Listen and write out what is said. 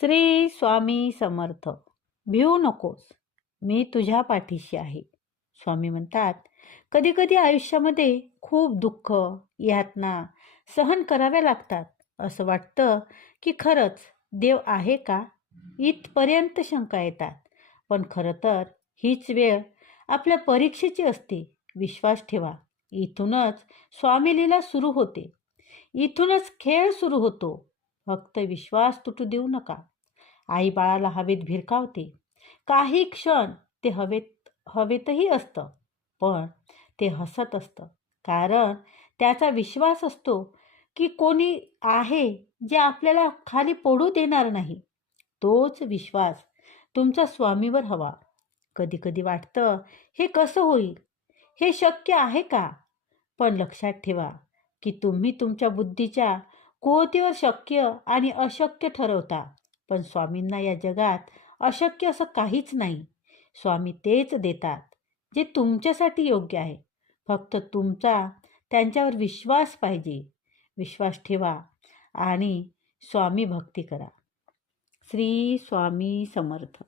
श्री स्वामी समर्थ. भिवू नकोस, मी तुझ्या पाठीशी आहे. स्वामी म्हणतात, कधी कधी आयुष्यामध्ये खूप दुःख, यातना सहन कराव्या लागतात. असं वाटतं की खरंच देव आहे का, इथपर्यंत शंका येतात. पण खरं तर हीच वेळ आपल्या परीक्षेची असते. विश्वास ठेवा, इथूनच स्वामी लीला सुरू होते. इथूनच खेळ सुरू होतो. फक्त विश्वास तुटू देऊ नका. आई बाळाला हवेत भिरकावते. काही क्षण ते हवेतही असतं, पण ते हसत असतं. कारण त्याचा विश्वास असतो की कोणी आहे जे आपल्याला खाली पडू देणार नाही. तोच विश्वास तुमच्या स्वामीवर हवा. कधी कधी वाटतं, हे कसं होईल, हे शक्य आहे का? पण लक्षात ठेवा की तुम्ही तुमच्या बुद्धीच्या कुवतीवर शक्य आणि अशक्य ठरवता. पण स्वामींना या जगात अशक्य असं काहीच नाही. स्वामी तेच देतात जे तुमच्यासाठी योग्य आहे. फक्त तुमचा त्यांच्यावर विश्वास पाहिजे. विश्वास ठेवा आणि स्वामी भक्ती करा. श्री स्वामी समर्थ.